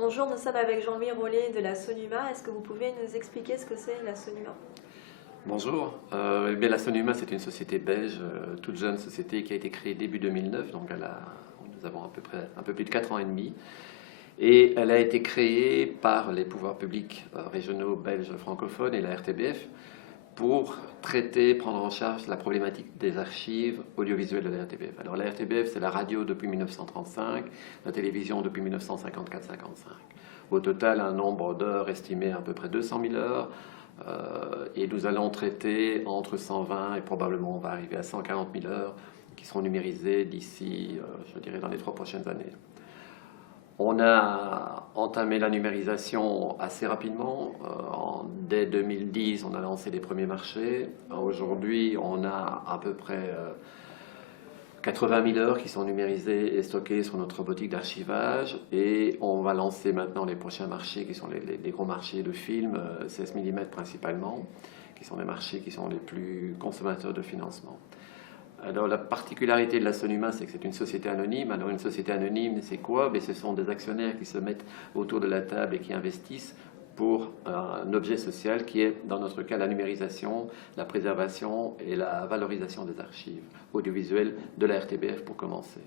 Bonjour, nous sommes avec Jean-Louis Rollet de la Sonuma. Est-ce que vous pouvez nous expliquer ce que c'est la Sonuma? Bonjour, eh bien, la Sonuma c'est une société belge, toute jeune société qui a été créée début 2009, donc nous avons à peu près un peu plus de 4 ans et demi. Et elle a été créée par les pouvoirs publics régionaux belges francophones et la RTBF pour traiter, prendre en charge la problématique des archives audiovisuelles de la RTBF. Alors la RTBF, c'est la radio depuis 1935, la télévision depuis 1954-55. Au total, un nombre d'heures estimé à peu près 200 000 heures, et nous allons traiter entre 120 et probablement on va arriver à 140 000 heures qui seront numérisées d'ici, je dirais, dans les 3 prochaines années. On a entamé la numérisation assez rapidement. Dès 2010, on a lancé les premiers marchés. Aujourd'hui, on a à peu près 80 000 heures qui sont numérisées et stockées sur notre robotique d'archivage. Et on va lancer maintenant les prochains marchés qui sont les gros marchés de films, 16 mm principalement, qui sont les marchés qui sont les plus consommateurs de financement. Alors la particularité de la Sonuma, c'est que c'est une société anonyme. Alors une société anonyme, c'est quoi? Ce sont des actionnaires qui se mettent autour de la table et qui investissent pour un objet social qui est, dans notre cas, la numérisation, la préservation et la valorisation des archives audiovisuelles de la RTBF pour commencer.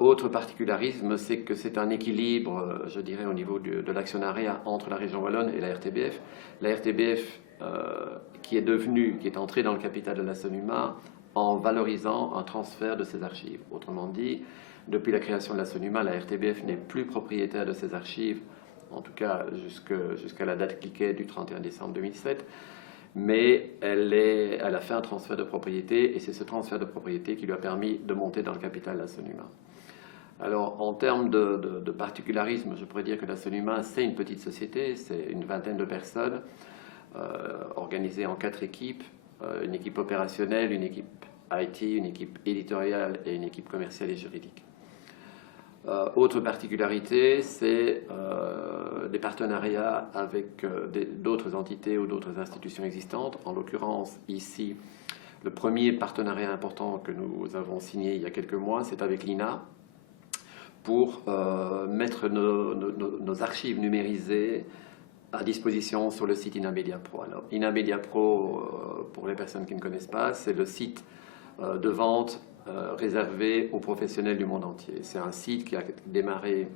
Autre particularisme, c'est que c'est un équilibre, je dirais, au niveau de l'actionnariat entre la région wallonne et la RTBF. La RTBF qui est entrée dans le capital de la Sonuma en valorisant un transfert de ses archives. Autrement dit, depuis la création de la Sonuma, la RTBF n'est plus propriétaire de ses archives, en tout cas jusqu'à la date cliquet du 31 décembre 2007, mais elle a fait un transfert de propriété et c'est ce transfert de propriété qui lui a permis de monter dans le capital de la Sonuma. Alors, en termes de particularisme, je pourrais dire que la Sonuma, c'est une petite société, c'est une vingtaine de personnes, organisées en 4 équipes, une équipe opérationnelle, une équipe IT, une équipe éditoriale et une équipe commerciale et juridique. Autre particularité, c'est des partenariats avec d'autres entités ou d'autres institutions existantes. En l'occurrence, ici, le premier partenariat important que nous avons signé il y a quelques mois, c'est avec l'INA pour mettre nos archives numérisées à disposition sur le site Inamedia Pro. Alors, Inamedia Pro, pour les personnes qui ne connaissent pas, c'est le site de vente réservé aux professionnels du monde entier. C'est un site qui a démarré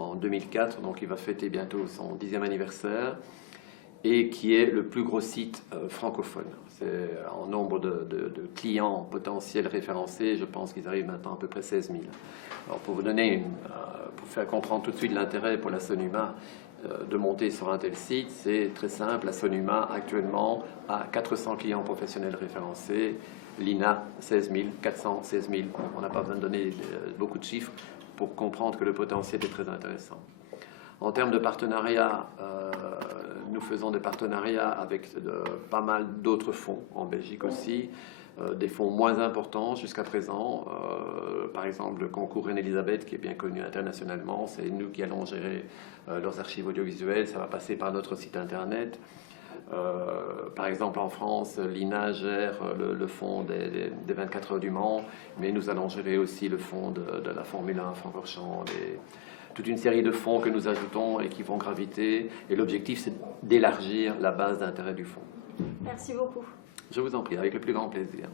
en 2004, donc il va fêter bientôt son 10e anniversaire, et qui est le plus gros site francophone. C'est en nombre de clients potentiels référencés, je pense qu'ils arrivent maintenant à peu près 16 000. Alors pour vous donner pour faire comprendre tout de suite l'intérêt pour la Sonuma de monter sur un tel site, c'est très simple. La Sonuma actuellement a 400 clients professionnels référencés, l'INA 16 000, 416 000. On n'a pas besoin de donner beaucoup de chiffres pour comprendre que le potentiel est très intéressant. En termes de partenariat, nous faisons des partenariats avec pas mal d'autres fonds, en Belgique aussi, des fonds moins importants jusqu'à présent. Par exemple, le concours Reine-Elisabeth, qui est bien connu internationalement, c'est nous qui allons gérer leurs archives audiovisuelles, ça va passer par notre site internet. Par exemple, en France, l'INA gère le fonds des 24 heures du Mans, mais nous allons gérer aussi le fonds de la Formule 1 Francorchamps, toute une série de fonds que nous ajoutons et qui vont graviter. Et l'objectif, c'est d'élargir la base d'intérêt du fonds. Merci beaucoup. Je vous en prie, avec le plus grand plaisir.